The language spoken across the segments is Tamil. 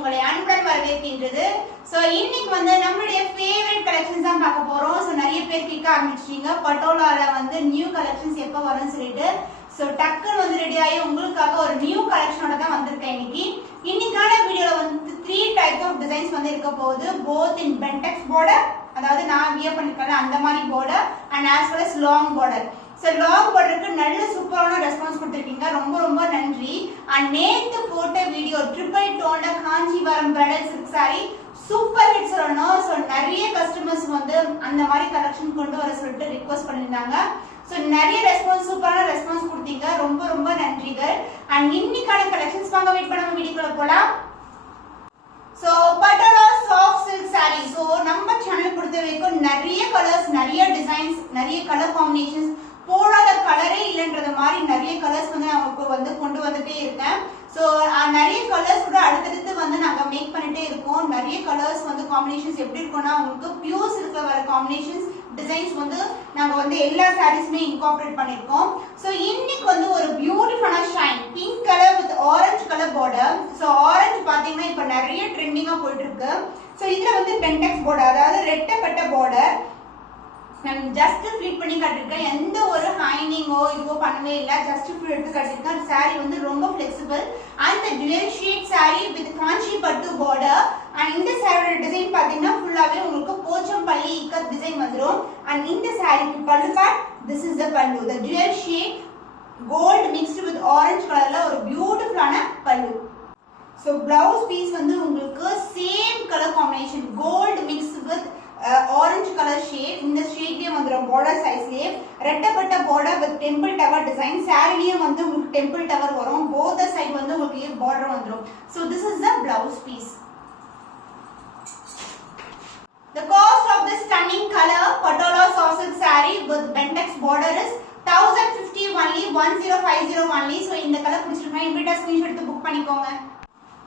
உங்களை அன்புடன் வரவேற்கின்றது. சோ இன்னைக்கு வந்து நம்மளுடைய ஃபேவரட் கலெக்ஷன்ஸ் தான் பார்க்க போறோம். சோ நிறைய பேர் கேட்க ஆரம்பிச்சிட்டீங்க பட்டோலால வந்து நியூ கலெக்ஷன்ஸ் எப்ப வரும்னு சொல்லிட்டு. சோ டக்குன்னு வந்து ரெடி ஆகி உங்களுக்காக ஒரு நியூ கலெக்ஷனோட தான் வந்திருக்கேன் இன்னைக்கு. இன்னைக்கான வீடியோல வந்து 3 டைப்ஸ் ஆஃப் டிசைன்ஸ் வந்து இருக்க போகுது. போத் இன் பென்டெக்ஸ் border, அதாவது நான் வியர் பண்ணிருக்கேன் அந்த மாதிரி border and as well as long border. So long பார்டருக்கு நல்ல சூப்பரான ரெஸ்பான்ஸ் கொடுத்திருக்கீங்க, ரொம்ப ரொம்ப நன்றி. அண்ட் நேத்து போட்ட வீடியோ ட்ரிபிள் டோன்ல Kanchipuram bridal silk sari super hit சொல்லணும். சோ நிறைய கஸ்டமர்ஸ் வந்து அந்த மாதிரி கலெக்ஷன் கொண்டு வர சொல்லிட்டு ரிக்வெஸ்ட் பண்ணிருந்தாங்க. சோ நிறைய ரெஸ்பான்ஸ், சூப்பரான ரெஸ்பான்ஸ் கொடுத்தீங்க, ரொம்ப ரொம்ப நன்றிகள். அண்ட் இன்னைக்கான கலெக்ஷன்ஸ் வாங்க வெயிட் பண்ணாம வீடியோக்குள்ள போலாம். So patola soft silk sorry. So நம்ம சேனல் பொறுத்த வரைக்கும் நிறைய கலர்ஸ், நிறைய டிசைன்ஸ், நிறைய கலர் காம்பினேஷன்ஸ், போடாத கலரே இல்லைன்றத மாதிரி நிறைய கலர்ஸ் வந்து நான் உங்களுக்கு வந்து கொண்டு வந்துட்டே இருக்கேன். ஸோ நிறைய கலர்ஸ் கூட அடுத்தடுத்து வந்து நாங்கள் மேக் பண்ணிட்டே இருக்கோம். நிறைய கலர்ஸ் வந்து காம்பினேஷன்ஸ் எப்படி இருக்கும்னா உங்களுக்கு பியூர் சில்க்ல வர காம்பினேஷன்ஸ் டிசைன்ஸ் வந்து நாங்கள் வந்து எல்லா சாரீஸுமே இன்கார்பரேட் பண்ணியிருக்கோம். ஸோ இன்னைக்கு வந்து ஒரு பியூட்டிஃபுல்லான shine pink colour with orange colour border. So orange பார்த்தீங்கன்னா இப்போ நிறைய ட்ரெண்டிங்காக போயிட்டு இருக்கு. ஸோ இதில் வந்து பென்டெக்ஸ் பார்டர், அதாவது ரெட்டப்பட்ட பார்டர் நான் ஜஸ்ட் ஃபிளிட் பண்ணி கட்டிருக்கேன். எந்த ஒரு ஹைனிங்கோ இதுவோ பண்ணவே இல்லை, ஜஸ்ட் ஃபிளிட் எடுத்து கட்டிருக்கேன். சாரி வந்து ரொம்ப flexible and dual shade sari with Kanchi பட்டு பார்டர். அண்ட் இந்த சாரியோட டிசைன் பார்த்தீங்கன்னா ஃபுல்லாகவே உங்களுக்கு போச்சம்பள்ளி இக்கத் டிசைன் வந்துடும். அண்ட் இந்த சாரிக்கு pallu part, this is the pallu, the dual shade gold mixed with orange கலர்ல ஒரு பியூட்டிஃபுல்லான பல்லு. ஸோ பிளவுஸ் பீஸ் வந்து உங்களுக்கு same colour combination gold mix with orange colour shade. இந்த ஷேட்லயே வந்துடும் பார்டர் சைஸ்லயே ரெட்டப்பட்ட border with temple tower design. சாரிலயும் வந்து உங்களுக்கு டெம்பிள் டவர் வரும், போத் சைடு வந்து உங்களுக்கு பார்டர் வந்துடும். So this is the blouse piece. The cost of this stunning color patola soft silk saree with bentex border is 1050 only, 1050 only. So இந்த கலர் பிடிச்சிருக்கா இமிடியேட்டா ஸ்கிரீன்ஷாட் எடுத்து புக் பண்ணிக்கோங்க.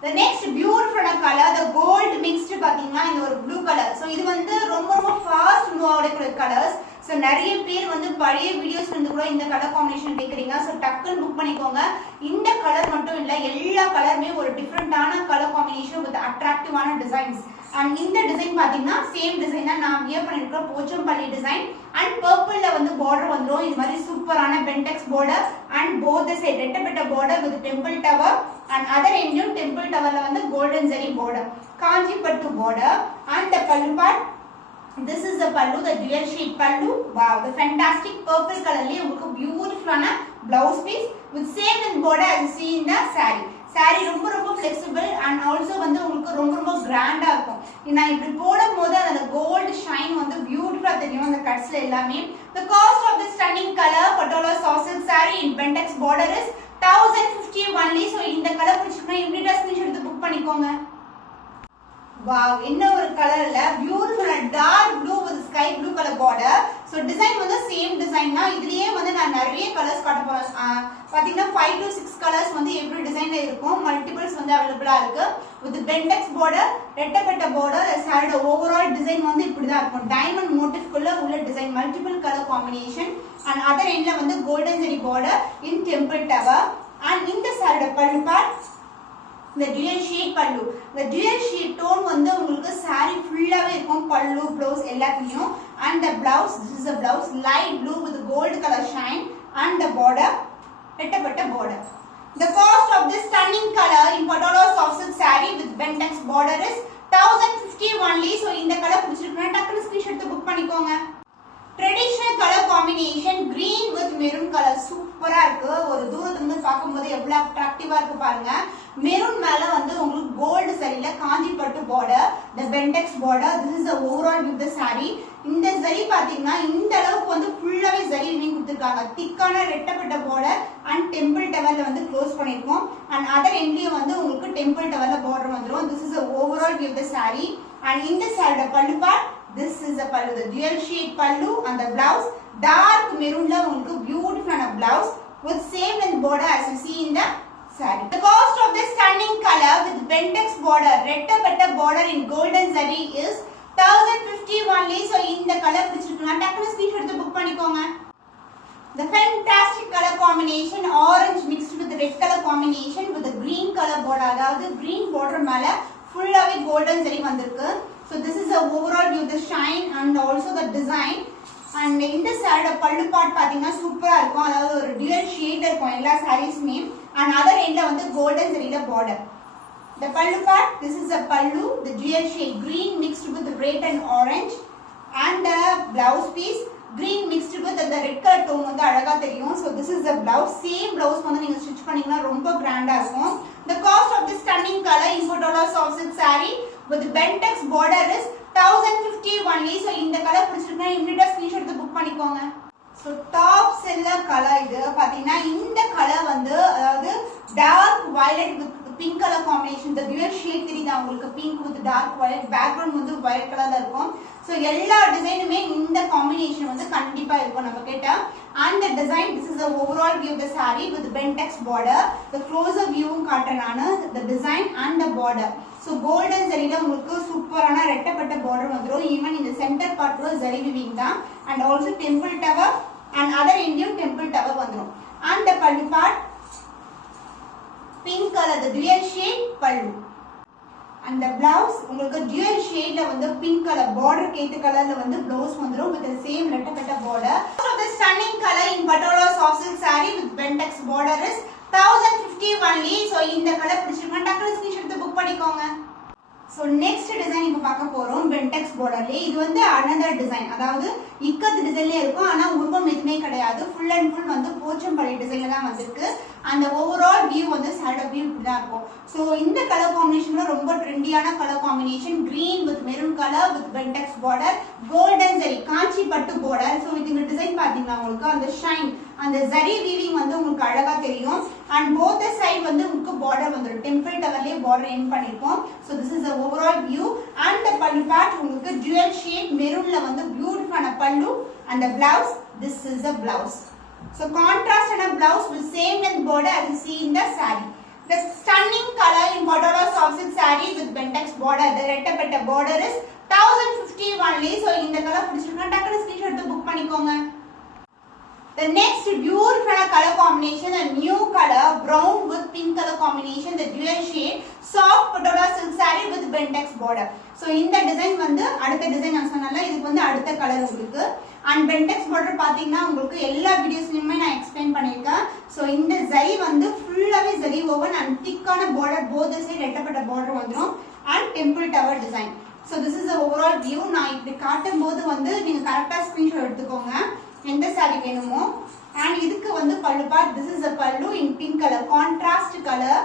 The next beautiful color, the gold mixed பாத்தீங்கன்னா இந்த ஒரு blue color. So இது வந்து ரொம்ப ரொம்ப fast move ஆகக்கூடிய colors. So நிறைய பேர் வந்து பழைய வீடியோஸ்ல இருந்து கூட இந்த கலர் காம்பினேஷன் கேக்குறீங்க. So டக்குன்னு புக் பண்ணிக்கோங்க. இந்த கலர் மட்டும் இல்ல, எல்லா கலருமே ஒரு டிஃபரெண்டான கலர் காம்பினேஷன் வித் அட்ராக்டிவான டிசைன்ஸ். அண்ட் இந்த டிசைன் பாத்தீங்கன்னா சேம் டிசைன் தான் நான் வியர் பண்ணிருக்க போச்சம்பள்ளி டிசைன். அண்ட் பர்பிள்ல வந்து பார்டர் வந்துரும். இது மாதிரி சூப்பரான Bentex border and both side ரெட்டப்பட்ட border with temple tower and other எண்ட்லயும் டெம்பிள் டவர்ல வந்து கோல்டன் ஜரி பார்டர், காஞ்சி பட்டு border. And the pallu part, this is the pallu, the dual shade pallu. Wow, the fantastic purple colorலயே உங்களுக்கு பியூட்டிஃபுல்லான blouse piece with same in border as you see in the saree. Sorry ரொம்ப ரொம்ப ஃபிளெக்சிபிள் அண்ட் ஆல்சோ வந்து உங்களுக்கு ரொம்ப ரொம்ப கிராண்டா இருக்கும். நான் இப்படி போடும்போது அந்த கோல்டு ஷைன் வந்து பியூட்டிஃபுல்லா தெரியும் அந்த கட்ஸ்ல எல்லாமே. The cost of this stunning color patola soft silk saree in bentex border is 1050 only. So இந்த கலர் பிடிச்சிருக்கா இமிடியேட்டா ஸ்கிரீன்ஷாட் எடுத்து புக் பண்ணிக்கோங்க. வாவ், என்ன ஒரு கலர்ல beautiful dark blue with sky blue colour border. So design வந்து சேம் டிசைன் தான். இதுலயே வந்து நான் நிறைய கலர்ஸ் காட்ட போறேன். பாத்தீங்கன்னா 5 to 6 கலர்ஸ் வந்து எவ்ரி டிசைன்ல இருக்கும். மல்டிபிள்ஸ் வந்து அவைலபிளா இருக்கு. வித் பென்டெக்ஸ் பார்டர், ரெட்டப்பட்ட பார்டர். சாரியோட ஓவரால் டிசைன் வந்து இப்படிதான் இருக்கும். டைமண்ட் மோட்டிவ்க்குள்ள உள்ள design, multiple colour combination. And other எண்ட்ல வந்து golden zari border in temple tower. And இந்த சாரியோட பல்லு பார்ட், இந்த dual shade pallu. இந்த dual shade tone வந்து உங்களுக்கு saree ஃபுல்லாவே இருக்கும், பல்லு ப்ளவுஸ் எல்லாத்தையும். and the blouse, this is the blouse, light blue with gold color shine and the border ரெட்டப்பட்ட border. The cost of this stunning color in patola soft silk saree with bentex border is 1050 only. So இந்த கலர் பிடிச்சிருக்குன்னா டக்குனு ஸ்கிரீன்ஷாட் எடுத்து புக் பண்ணிக்கோங்க. Traditional colour combination green with maroon colour சூப்பரா இருக்கு. ஒரு தூரத்துல இருந்து பார்க்கும்போது எவ்வளவு அட்ராக்டிவா இருக்கு பாருங்க. மெரூன் மேல வந்து உங்களுக்கு கோல்டு சரியில காஞ்சி பட்டு border, the bentex border. This is the overall with the saree. இந்த சரி பாத்தீங்கன்னா இந்த அளவுக்கு வந்து ஃபுல்லாவே சரி வீவிங் கொடுத்திருக்காங்க. திக்கான ரெட்டப்பட்ட பார்டர் அண்ட் டெம்பிள் டவர்ல வந்து க்ளோஸ் பண்ணிருக்கோம். அண்ட் அதர் எண்ட்லயும் வந்து உங்களுக்கு டெம்பிள் டவர்ல பார்டர் வந்துரும். This is the overall with the saree. And இந்த சாரியோட பல்லு part, this is the pallu, the dual shade pallu and the blouse dark maroon la ungalku beautiful blouse with same length border as you see in the saree. The cost of this stunning color with bentex border, ரெட்டப்பட்ட border in golden zari is 1050 only. So இந்த கலர் பிடிச்சிருக்குனா டக்குனு ஸ்கிரீன்ஷாட் எடுத்து புக் பண்ணிக்கோங்க. The fantastic color combination, orange mixed with red color combination with the green color border, அதாவது green border மேல ஃபுல்லாவே golden zari வந்திருக்கு. So this is the overall view, the shine and also the design. And இந்த சாரியோட பல்லு பார்ட் பாத்தீங்கன்னா சூப்பரா இருக்கும். அதாவது ஒரு dual shade இருக்கும் எல்லா சாரீஸ்மே. And other endல வந்து golden zari border. The pallu part, this is a pallu, the dual shade green mixed with red and orange, and the blouse piece green mixed with the red color tone வந்து அழகா தெரியும். So this is the blouse, same blouse வந்து நீங்க ஸ்டிட்ச் பண்ணீங்கன்னா ரொம்ப கிராண்டா இருக்கும். The cost of this stunning color in Patola soft silk saree with bentex border is 1050 only. So இந்த கலர் பிடிச்சிருக்கா இமிடியேட்டா ஸ்கிரீன்ஷாட் எடுத்து புக் பண்ணிக்கோங்க. So top seller color இது பாத்தீங்கன்னா இந்த கலர் வந்து அதாவது dark violet with pink color combination, the dual shade தெரியுதா உங்களுக்கு, pink with dark violet, background வந்து violet கலர்ல இருக்கும். So எல்லா டிசைனுமே இந்த காம்பினேஷன் வந்து கண்டிப்பா இருக்கும் நம்ம கிட்ட. And the design, this is the overall view of the saree with bentex border. The closer view காட்டுறேன் நானு, the design and the border. So golden zariல உங்களுக்கு சூப்பரான ரெட்டப்பட்ட border வந்துரும். ஈவன் இந்த சென்டர் பார்ட்ல zari weaving தான். And also temple tower and other Indian temple tower வந்துரும். And the pallu part pink color, the dual shade pallu. And the blouse உங்களுக்கு dual shade ல வந்து pink color border கேட்ட கலர்ல வந்து blouse வந்துரும் with the same ரெட்டப்பட்ட border. So the stunning color in Patola soft silk saree with bentex border is 1050 only. So இந்த கலர் பிடிச்சிருக்கா டக்குனு ஸ்கிரீன்ஷாட் எடுத்து புக் பண்ணிக்கோங்க. So next design இப்ப பார்க்க போறோம் bentex borderல. இது வந்து another design, அதாவது இக்கத் டிசைன்லயே இருக்கும். ஆனா உருவம் எதுமே கிடையாது. full and full வந்து போச்சம்பள்ளி டிசைன்ல தான் வந்திருக்கு. அந்த overall view வந்து சாரியோட view இப்படி தான் இருக்கும். So இந்த கலர் காம்பினேஷன்ல ரொம்ப ட்ரெண்டியான colour combination, green with maroon color with bentex border, golden zari காஞ்சி பட்டு border. So இந்த டிசைன் பாத்தீங்கன்னா உங்களுக்கு அந்த ஷைன், அந்த zari weaving வந்து உங்களுக்கு அழகா தெரியும். And both the side வந்து உங்களுக்கு border வந்துரும். temple towerலயே border end பண்ணிருக்கோம். So this is the overall view. And the pallu part உங்களுக்கு dual shade maroonல வந்து beautiful ஆன pallu and the blouse, this is the blouse. So contrast and a blouse with same length border as you see in the saree. The stunning color in Patola soft silk saree with bentex border, the ரெட்டப்பட்ட border is 1050 only. So இந்த கலர் பிடிச்சிருக்கா டக்குனு ஸ்கிரீன்ஷாட் எடுத்து புக் பண்ணிக்கோங்க. The next beautiful color combination, a new color brown with pink color combination, the dual shade soft Patola silk saree with bentex border. So இந்த டிசைன் வந்து அடுத்த டிசைன் நான் சொன்னல, இதுக்கு வந்து அடுத்த கலர் உங்களுக்கு. And bentex border பாத்தீங்கன்னா உங்களுக்கு எல்லா வீடியோஸ்லயுமே நான் எக்ஸ்பிளைன் பண்ணிருக்கேன். So இந்த zari வந்து ஃபுல்லாவே zari woven and thick-ஆன border, both side ரெட்டப்பட்ட border வந்துரும் and temple tower design. So this is the overall view. நான் இப்படி காட்டும்போது வந்து நீங்க கரெக்ட்டா ஸ்கிரீன்ஷாட் எடுத்துக்கோங்க எந்த saree வேணுமோ. And இதுக்கு வந்து pallu part, this is a pallu in pink color, contrast color,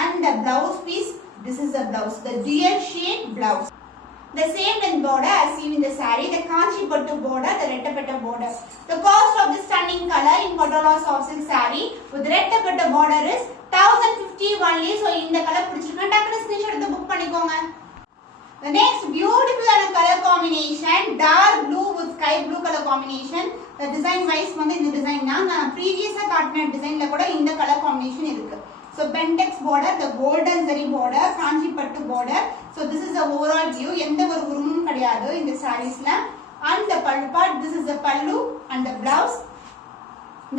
and the blouse piece, this is the blouse, the dual shade blouse. The same length border as seen in the saree, the kanchi pattu border, the rettapatta border. The cost of this stunning color in Patola soft silk saree with rettapatta border is 1050 only. So இந்த கலர் பிடிச்சிருக்கா டக்குனு ஸ்கிரீன்ஷாட் எடுத்து புக் பண்ணிக்கோங்க. The next beautiful color combination, dark blue with sky blue color combination. The design wise வந்து இந்த டிசைன் தான் நான் previous காட்டின டிசைன்ல கூட இந்த கலர் காம்பினேஷன் இருக்கு. So bentex border, the golden zari border, kanchi pattu border. So this is the overall view. எந்த ஒரு உருவமும் கிடையாது இந்த sareesல. And the pallu part, this is the pallu and the blouse,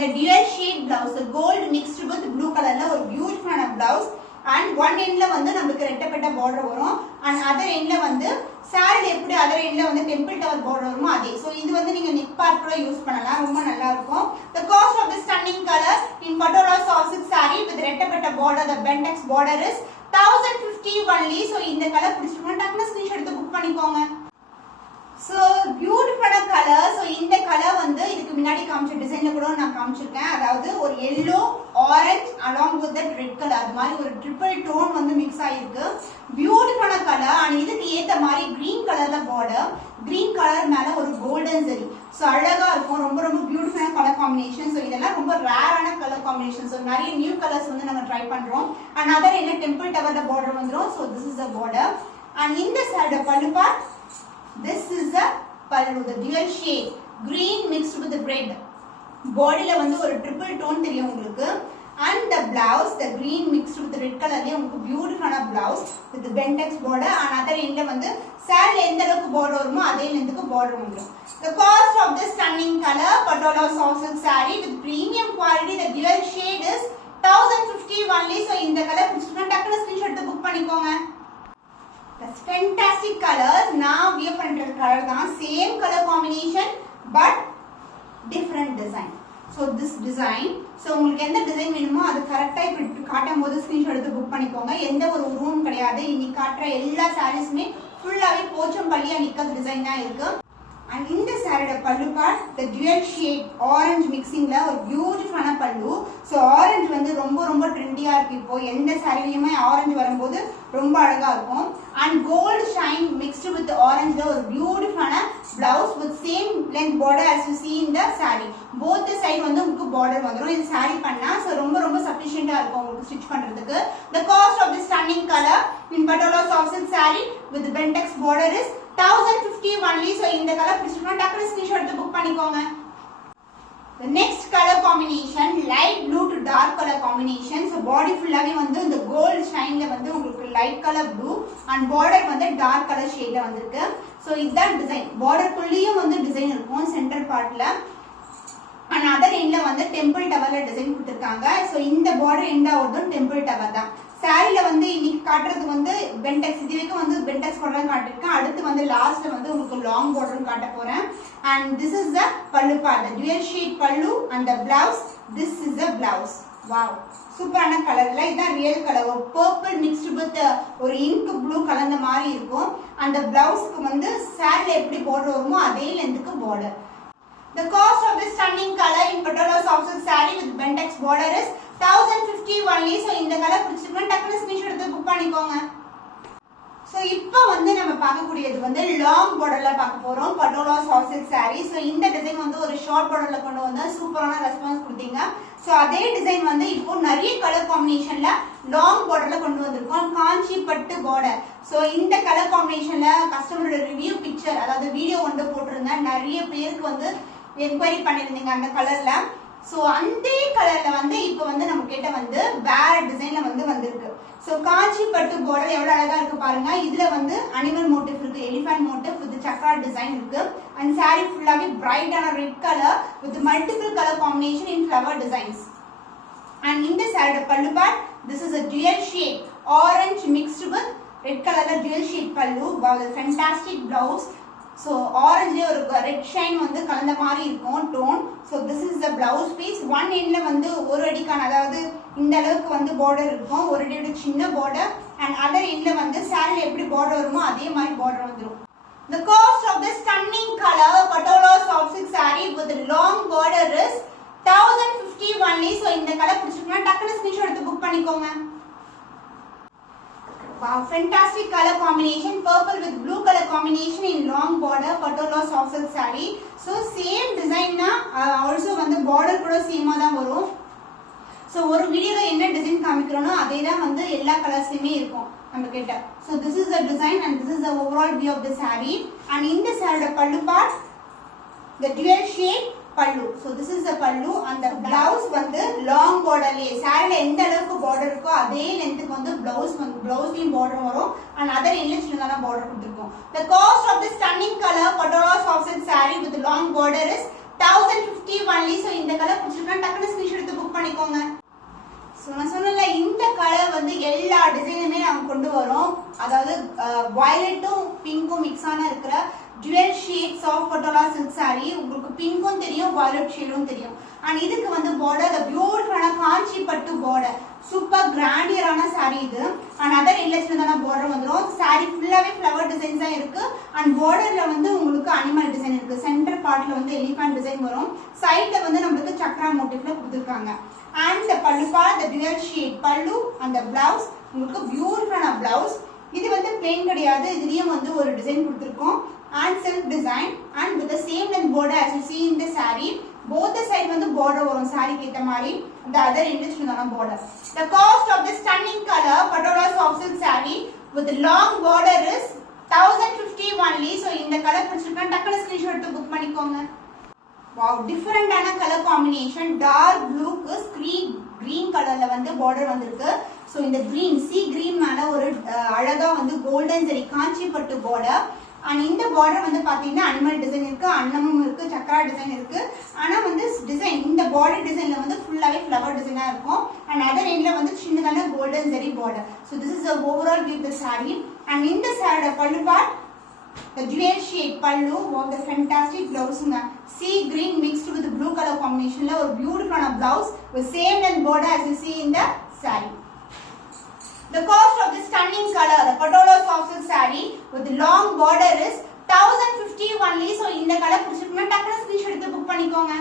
the dual shade blouse, the gold mixed with blue colorல ஒரு beautiful blouse. And one endல வந்து நமக்கு ரெட்டப்பட்ட border வரும். And other endல வந்து saree எப்படி other endல வந்து temple tower border வருமோ அதே. So இது வந்து நீங்க neck part கூட யூஸ் பண்ணலாம், ரொம்ப நல்லா இருக்கும். The cost of this stunning color in Patola soft silk saree with ரெட்டப்பட்ட border, the bentex border is 1050 only. So இந்த கலர் பிடிச்சிருக்கா டக்குனு ஸ்கிரீன்ஷாட் எடுத்து புக் பண்ணிக்கோங்க. So beautiful color. So இந்த கலர் வந்து இதுக்கு முன்னாடி காமிச்ச டிசைன்ல கூட நான் காமிச்சிருக்கேன். அதாவது ஒரு yellow, orange along with that red color, அது மாதிரி ஒரு triple tone வந்து mix ஆயிருக்கு. Beautiful color. and இதுக்கு ஏத்த மாதிரி green colorல border, green color மேல ஒரு golden zari. So அழகா இருக்கும், ரொம்ப ரொம்ப beautiful color combination. So இதெல்லாம் ரொம்ப rare color combination. So நிறைய new colors வந்து நம்ம ட்ரை பண்றோம். and other என்ன temple tower border வந்துரும். So this is the border. and in the side pallu part, this is the pallu, the dual shade green mixed with the red. பாடியில வந்து ஒரு ட்ரிபிள் டோன் தெரியும் உங்களுக்கு. and the blouse, the green mixed with red color உங்களுக்கு பியூட்டிஃபுல்லான blouse with bentex border and other end வந்து saree எந்த அளவுக்கு border வருமோ அதே லெந்த்க்கு border வந்துரும். The cost of this stunning color patola soft silk saree with premium quality, the dual shade is 1050 only. So இந்த கலர் பிடிச்சிருந்தா டக்குனு ஸ்கிரீன்ஷாட் எடுத்து புக் பண்ணிக்கோங்க. That's fantastic colors. நான் வியர் பண்ற கலர் தான், same color combination but different design. So this design, so உங்களுக்கு எந்த டிசைன் வேணுமோ அது கரெக்ட்டா இப்படி காட்டும்போது ஸ்கிரீன்ஷாட் எடுத்து புக் பண்ணிக்கோங்க. எந்த ஒரு ரூம் கிடையாது. இன்னைக்கு காட்டுற எல்லா சாரீஸ்மே ஃபுல்லாவே போச்சம்பள்ளியா நிக்க டிசைன் தான் இருக்கு. And இந்த சாரியோட பல்லு part the dual shade orange mixingல ஒரு பியூட்டிஃபுல்லான பல்லு. So orange வந்து ரொம்ப ட்ரெண்டியா இருக்கு. இப்போ எந்த சாரிலயுமே ஆரஞ்சு வரும்போது ரொம்ப அழகா இருக்கும். And gold shine mixed with orange ஒரு பியூட்டிஃபுல்லான blouse with same length border as you see in the saree. Both the side வந்து உங்களுக்கு border வந்துரும். இது saree பண்ணா so ரொம்ப sufficient-ஆ இருக்கும் உங்களுக்கு ஸ்டிட்ச் பண்றதுக்கு. The cost of this stunning color in patola soft silk saree with bentex border is 1050 only. So இந்த கலர் பிடிச்சிருந்தா டக்குனு ஸ்கிரீன்ஷாட் எடுத்து புக் பண்ணிக்கோங்க. The next color combination light blue to dark color combination. So body full-ஆவே வந்து இந்த gold shine-ல வந்து உங்களுக்கு light color blue and border வந்து dark color shade-ல வந்திருக்கு. So இதான் டிசைன். border குள்ளேயும் வந்து டிசைன் இருக்கும் சென்டர் பார்ட்ல. and other end-ல வந்து temple tower-ல டிசைன் கொடுத்திருக்காங்க. So இந்த border end ஆவதும் temple tower தான். சாரில வந்து இன்னைக்கு காட்டுறது வந்து பென்டெக்ஸ், இதுவரைக்கும் வந்து பென்டெக்ஸ் border காட்டிருக்கேன். அடுத்து வந்து லாஸ்ட்ல வந்து உங்களுக்கு லாங் border காட்ட போறேன். and this is the pallu part, the dual shade pallu and the blouse, this is the blouse. wow, சூப்பரான கலர்ல இதான் ரியல் கலர். ஒரு பர்பிள் மிக்ஸ்டு வித் ஒரு இங்க் ப்ளூ கலந்த மாதிரி இருக்கும். அந்த பிளவுஸ்க்கு வந்து சாரில எப்படி border வருமோ அதே லெந்த்க்கு border. The cost of this stunning color in patola soft silk saree with bentex border is 1050 only. So இந்த கலர் பிடிச்சிருந்தா டக்குனு ஸ்கிரீன்ஷாட் எடுத்து புக் பண்ணிக்கோங்க. So இப்போ வந்து நம்ம பார்க்கக்கூடியது வந்து லாங் borderல பார்க்க போறோம் patola soft silk saree. So இந்த டிசைன் வந்து ஒரு ஷார்ட் borderல கொண்டு வந்தா சூப்பரான ரெஸ்பான்ஸ் கொடுத்தீங்க. So அதே டிசைன் வந்து இப்போ நிறைய கலர் காம்பினேஷன்ல லாங் borderல கொண்டு வந்திருக்கோம். காஞ்சி பட்டு border. So இந்த கலர் காம்பினேஷன்ல கஸ்டமரோட ரிவ்யூ பிக்சர் அதாவது வீடியோ வந்து போட்டிருந்தேன். நிறைய பேருக்கு வந்து என்கொயரி பண்ணிருந்தீங்க அந்த கலர்ல. சோ அந்த கலர்ல வந்து இப்போ வந்து நம்ம கிட்ட வந்து வேற டிசைன்ல வந்து வந்திருக்கு. சோ காஞ்சி பட்டு border எவ்வளவு அழகா இருக்கு பாருங்க. இதுல வந்து அனிமல் மோட்டிவ் இருக்கு, elephant motif with chakra design இருக்கு. and saree ஃபுல்லாவே பிரைட்டான red colour with multiple color combination in flower designs. and இந்த சாரியோட பல்லு part this is a dual shade orange mixed with red color dual shade pallu. wow, the fantastic blouse. So orange ஒரு red shine வந்து கலந்த மாதிரி இருக்கும் tone. So this is the blouse piece. one endல வந்து ஒரு அடிக்கான அதாவது இந்த அளவுக்கு வந்து border இருக்கும், ஒரு அடியோட சின்ன border and other endல வந்து saree எப்படி border வருமோ அதே மாதிரி border வந்துரும். The cost of this stunning color patola soft silk saree with long border is 1050 only. So இந்த கலர் பிடிச்சிருந்தா டக்குனு ஸ்கிரீன்ஷாட் எடுத்து புக் பண்ணிக்கோங்க. wow, fantastic color combination, purple with blue color combination in long border patola soft silk saree. So same design na also வந்து border கூட சேமா தான் வரும். so ஒரு வீடியோல என்ன டிசைன் காமிக்கறனோ அதே தான் வந்து எல்லா கலர்ஸ்லயுமே இருக்கும் நம்ம கிட்ட. so this is the design and this is the overall view of the saree. and இந்த சாரியோட பல்லு part the dual shade pallu. so this is the pallu and the blouse வந்து long border லே சாரில எந்த அளவுக்கு border இருக்கோ அதே லெந்த்க்கு வந்து blouse-லயும் border வரும் and other endல சின்னதான border கொடுத்திருக்கோம். the cost of this stunning color patola soft silk saree with long border is 1050 only. so இந்த கலர் பிடிச்சிருந்தா டக்குனு ஸ்கிரீன்ஷாட் எடுத்து புக் பண்ணிக்கோங்க. so நான் சொன்னல இந்த கலர் வந்து எல்லா டிசைனுமே நாம கொண்டு வரோம். அதாவது வயலட்டும் பிங்க்கும் மிக்ஸ் ஆன இருக்கிற dual shade soft patola silk saree. உங்களுக்கு பிங்க்கும் தெரியும், violet ஷேடும் தெரியும். and இதுக்கு வந்து border the beautiful காஞ்சி பட்டு border, சூப்பர் கிராண்டியரான saree இது. and other இல்லஸ்லதான border வந்துரும். saree ஃபுல்லாவே flower designs தான் இருக்கு and borderல வந்து உங்களுக்கு animal design இருக்கு. சென்டர் பார்ட்ல வந்து elephant design வரும். சைடுல வந்து நமக்கு சக்ரா மோட்டிவ்ல கொடுத்திருக்காங்க. and the pallu part the dual shade pallu and the blouse உங்களுக்கு பியூட்டிஃபுல்லான blouse. இது வந்து plain கிடையாது, இதுலயும் வந்து ஒரு டிசைன் கொடுத்திருக்கோம் and silk design and with the same length border as you see in the saree. both the side வந்து border வரும் saree கேத்த மாதிரி, the other end சின்னதான border. the cost of this stunning color patola soft silk saree with long border is 1050 only. so இந்த கலர் பிடிச்சிருக்கா டக்குனு ஸ்கிரீன்ஷாட் எடுத்து புக் பண்ணிக்கோங்க. வாவ், டிஃபரெண்டான கலர் காம்பினேஷன். டார்க் ப்ளூக்கு கிரீன் கலர்ல வந்து பார்டர் வந்திருக்கு. ஸோ இந்த கிரீன் சி கிரீன் மேல ஒரு அழகா வந்து golden zari Kanchipattu border. And இந்த பார்டர் வந்து பாத்தீங்கன்னா அனிமல் டிசைன் இருக்கு, அன்னமும் இருக்கு, சக்கரா டிசைன் இருக்கு. ஆனா வந்து டிசைன் இந்த பார்டர் டிசைன்ல வந்து ஃபுல்லாவே ஃப்ளவர் டிசைனா இருக்கும். அண்ட் அதர் எண்ட்ல வந்து சின்னதான golden zari border. So this is the overall view of the saree. And இந்த சாரியோட பல்லு part the jewel shade pallu was the fantastic blouse nga. Sea green mixed with the blue color combination la or beautiful on a blouse with same length border as you see in the saree. The cost of this stunning color, the Patolo soft silk saree with the long border is 1050 only. So இந்த கலர் பிடிச்சிருக்குன்னா டக்குனு ஸ்கிரீன்ஷாட் எடுத்து புக் பண்ணிக்கோங்க.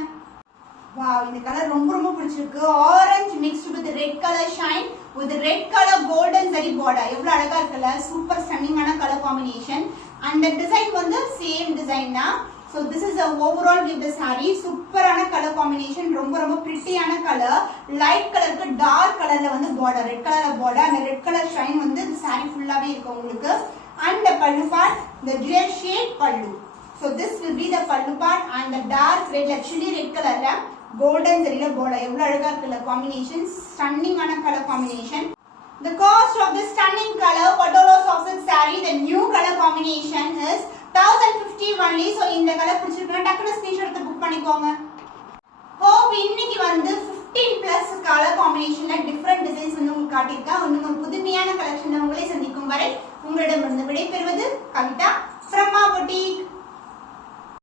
வாவ், இந்த கலர் ரொம்ப ரொம்ப பிடிச்சிருக்கு. Orange mixed with red colour shine with red color golden zari border. எவ்வளவு அழகா இருக்குல்ல, சூப்பர் ஸ்டன்னிங்கான colour combination. And the design வந்து சேம் டிசைன் தான். So this is the overall view of the saree. சூப்பரான கலர் காம்பினேஷன், ரொம்ப ரொம்ப பிரிட்டியான கலர். லைட் கலருக்கு டார்க் கலர்ல வந்து பார்டர், ரெட் கலர்ல பார்டர். அந்த ரெட் கலர் ஷைன் வந்து இந்த saree ஃபுல்லாவே இருக்கு உங்களுக்கு. And the pallu part, the jewel shade pallu. So this will be the pallu part. And the dark red, actually red colorல golden zariல border. எவ்வளவு அழகா இருக்குல்ல காம்பினேஷன், ஸ்டன்னிங்கான colour combination. The cost of this stunning color Patolo soft silk saree, the new color combination is 1050 only. So இந்த கலர் பிடிச்சிருக்குன்னா டக்குனு ஸ்கிரீன்ஷாட் எடுத்து புக் பண்ணிக்கோங்க. ஹோப் இன்னைக்கு வந்து 15+ கலர் காம்பினேஷன்ல டிஃபரெண்ட் டிசைன்ஸ் வந்து உங்களுக்கு காட்டியிருக்கேன். இன்னும் புதுமையான கலெக்ஷன்ல உங்களை சந்திக்கும் வரை உங்களிடமிருந்து விடைபெறுவது கவிதா.